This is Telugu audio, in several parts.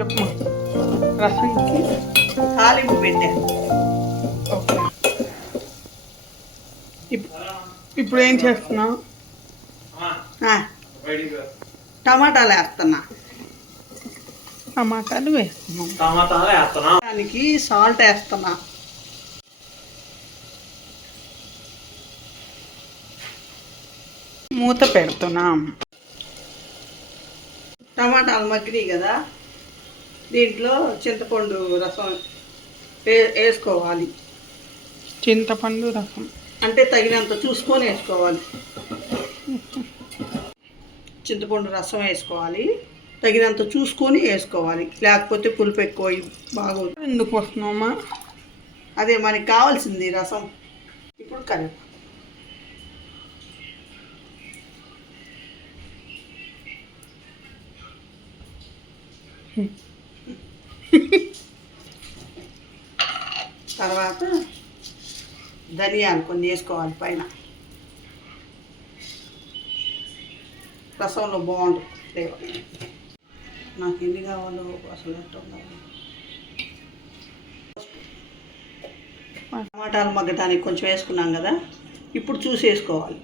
చెప్పు రసంకి తాలింపు పెట్టాను. ఓకే. ఇప్పుడు ఏం చేస్తున్నావు? టమాటాలు వేస్తున్నా. టమాటాలు వేస్తున్నాం. దానికి సాల్ట్ వేస్తున్నా. మూత పెడుతున్నాం. టమాటాలు మగ్గినాయి కదా, దీంట్లో చింతపండు రసం వేసుకోవాలి. చింతపండు రసం అంటే తగినంత చూసుకొని వేసుకోవాలి. చింతపండు రసం వేసుకోవాలి, తగినంత చూసుకొని వేసుకోవాలి, లేకపోతే పులుపు ఎక్కువ బాగోదు. ఎందుకు వస్తున్నామా? అదే మనకి కావాల్సింది రసం. ఇప్పుడు కరివేపాకు. తర్వాత ధనియాలు కొన్ని వేసుకోవాలి పైన. రసంలో బాగుంటుంది ఫ్లేవర్. నాకు ఎన్ని కావాలో అసలు ఎట్లా ఉండాలి. టమాటాలు మగ్గటానికి కొంచెం వేసుకున్నాం కదా, ఇప్పుడు చూసి వేసుకోవాలి.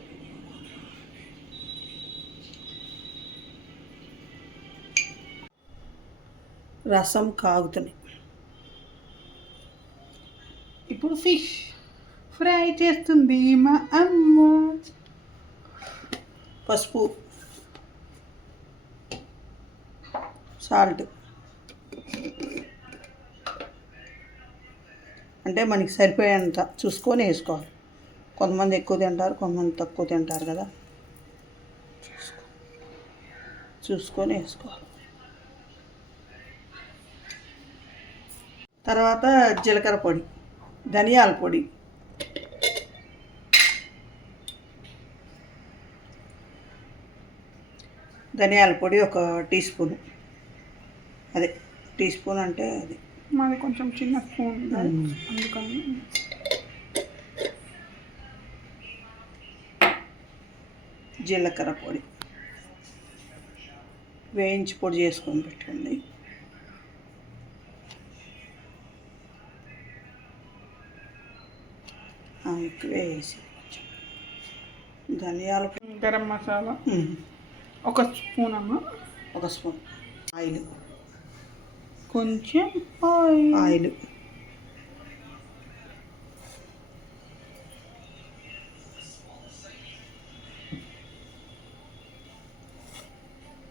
రసం కాగుతున్నాయి. ఇప్పుడు ఫిష్ ఫ్రై చేస్తుంది మా అమ్మ. పసుపు, సాల్ట్, అంటే మనకి సరిపోయేంత చూసుకొని వేసుకోవాలి. కొంతమంది ఎక్కువ తింటారు, కొంతమంది తక్కువ తింటారు కదా, చూసుకొని వేసుకోవాలి. తర్వాత జీలకర్ర పొడి, ధనియాల పొడి, ధనియాల పొడి ఒక టీ స్పూను. అదే టీ స్పూన్ అంటే అది మాది కొంచెం చిన్న స్పూన్ అందుకని. జీలకర్ర పొడి వేయించి పొడి చేసుకొని పెట్టండి. ఎక్కువ వేసి ధనియాల గరం మసాలా ఒక స్పూన్ అమ్మ. ఒక స్పూన్ ఆయిల్, కొంచెం ఆయిల్,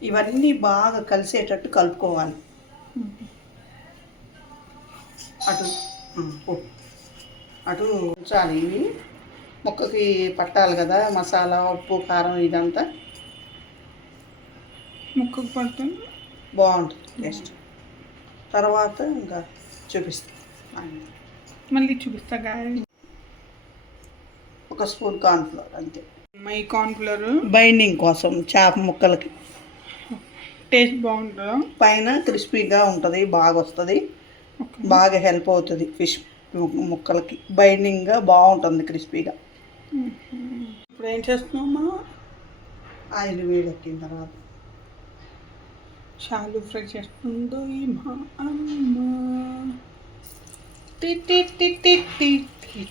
ఇవన్నీ బాగా కలిసేటట్టు కలుపుకోవాలి. అటు అటు ఉంచాలి. ఇవి ముక్కకి పట్టాలి కదా, మసాలా, ఉప్పు, కారం ఇదంతా ముక్కకు పడుతుంది, బాగుంటుంది టేస్ట్. తర్వాత ఇంకా చూపిస్తాను, మళ్ళీ చూపిస్తా గాయ. ఒక స్పూన్ కార్న్ఫ్లోర్ అంతే. ఈ కార్న్ఫ్లోర్ బైండింగ్ కోసం చేప ముక్కలకి టేస్ట్ బాగుంటుందా? పైన క్రిస్పీగా ఉంటుంది, బాగా వస్తుంది, బాగా హెల్ప్ అవుతుంది. ఫిష్ ముక్కలకి బైండింగ్గా బాగుంటుంది, క్రిస్పీగా. ఇప్పుడు ఏం చేస్తున్నామా, ఆయిల్ వేడెక్కిన తర్వాత చాలు ఫ్రై చేస్తుందో మా అమ్మ. T T T T T T.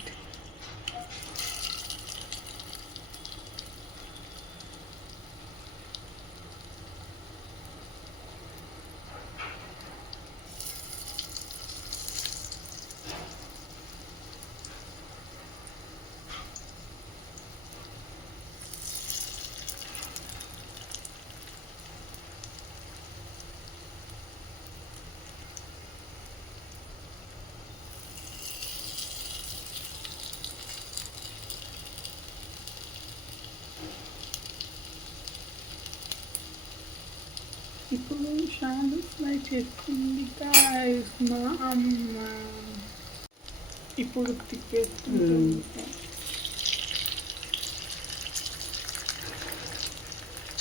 ఇప్పుడు షాలు ఫ్రై చేస్తుంది గాయస్ మా అమ్మ. ఇప్పుడు తిప్పేస్తుంది.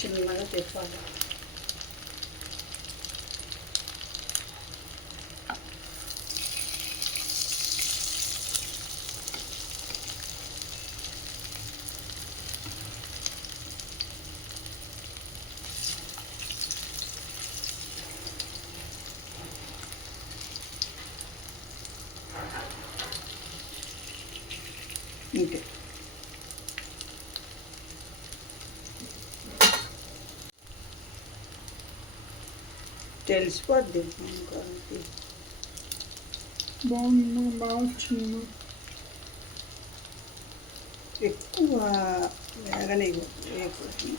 చిన్నగా తిప్పాలి. ఇంకే తెలిసిపోద్ది ఇంకోటి. బాగుంది, బాగా వచ్చింది. ఎక్కువ వేగనే వేయకూడదు.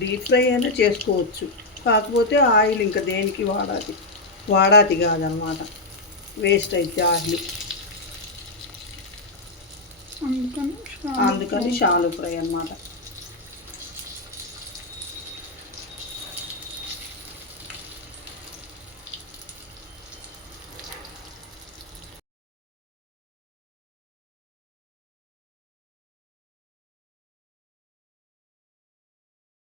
డీప్ ఫ్రై అయినా చేసుకోవచ్చు, కాకపోతే ఆయిల్ ఇంకా దేనికి వాడాది కాదనమాట, వేస్ట్ అయితే ఆయిల్. అందుకని షాలో ఫ్రై అన్నమాట.